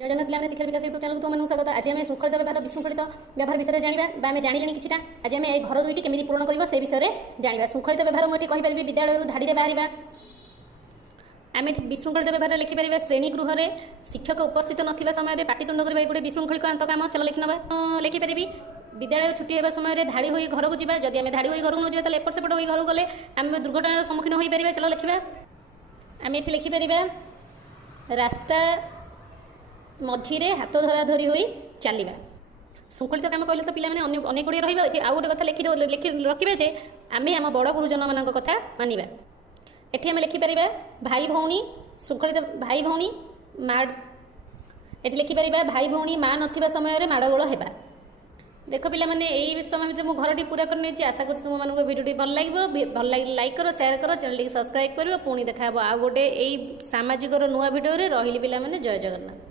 जय जगन्नाथ पिलाने शिक्षा विकास यूट्यूब चैनल को तुमମାନଙ୍କୁ ସ୍ୱାଗତ। ଆଜି ଆମେ ଶୃଙ୍ଖଳିତ ବ୍ୟବହାର ବିଶୃଙ୍ଖଳିତ ବ୍ୟବହାର ବିଷୟରେ ଜାଣିବା ବା ଆମେ ଜାଣିଲେଣି କିଛିଟା। ଆଜି ଆମେ ଏଇ ଘର ଦୁଇଟି କେମିତି ପୂରଣ କରିବ ସେ ବିଷୟରେ ଜାଣିବା। ଶୃଙ୍ଖଳିତ ବ୍ୟବହାର ମୁଁ ଏଠି କହିପାରିବି ବିଦ୍ୟାଳୟରୁ ଧାଡ଼ିରେ ବାହାରିବା। ଆମେ ଏଠି ବିଶୃଙ୍ଖଳିତ ବ୍ୟବହାର ଲେଖିପାରିବା ଶ୍ରେଣୀ ଗୃହରେ ଶିକ୍ଷକ ଉପସ୍ଥିତ ନଥିବା ସମୟରେ ପାଟିତୁଣ୍ଡ କରିବା ଗୋଟେ ବିଶୃଙ୍ଖଳିତ କାମ। ଚାଲ ଲେଖିନେବା। ଲେଖିପାରିବି ବିଦ୍ୟାଳୟ ଛୁଟି ହେବା ସମୟରେ ଧାଡ଼ି ହୋଇ ଘରକୁ ଯିବା। ଯଦି ଆମେ ଧାଡ଼ି ହୋଇ ଘରକୁ ନ ଯିବା ତାହେଲେ ଏପଟ ସେପଟ ହୋଇ ଘରକୁ ଗଲେ ଆମେ ଦୁର୍ଘଟଣାର ସମ୍ମୁଖୀନ ହୋଇପାରିବା। ଚାଲ ଲେଖିବା। ଆମେ ଏଠି ଲେଖିପାରିବା ରାସ୍ତା मझिरे हाथ धरा धरी होई चलवा। शृंखलित काम कहले तो पिला माने अनेक गुड़िया रही। आउ गोटे कथा लिखि रखिबे जे आमे आम बड़ गुरुजन मान कथा मानिबा। एठी आमे लिखिपर भाई भौणी शृंखलित भाई भौणी माड़। एठी लिखिपर भाई भौणी माँ नथिबा समय माड़गोल हेबा। देख पिला माने एई समय भितर मु घरटी पूरा कर नेछि। आशा करछि तुम मानको वीडियोटी भल लागिबो। भल लागिले लाइक करो, शेयर करो, चैनल सब्सक्राइब करो। पुणी देखा आउ गोटे एई सामाजिक नुआ वीडियो रे। रहिली पिला माने जय जगन्नाथ।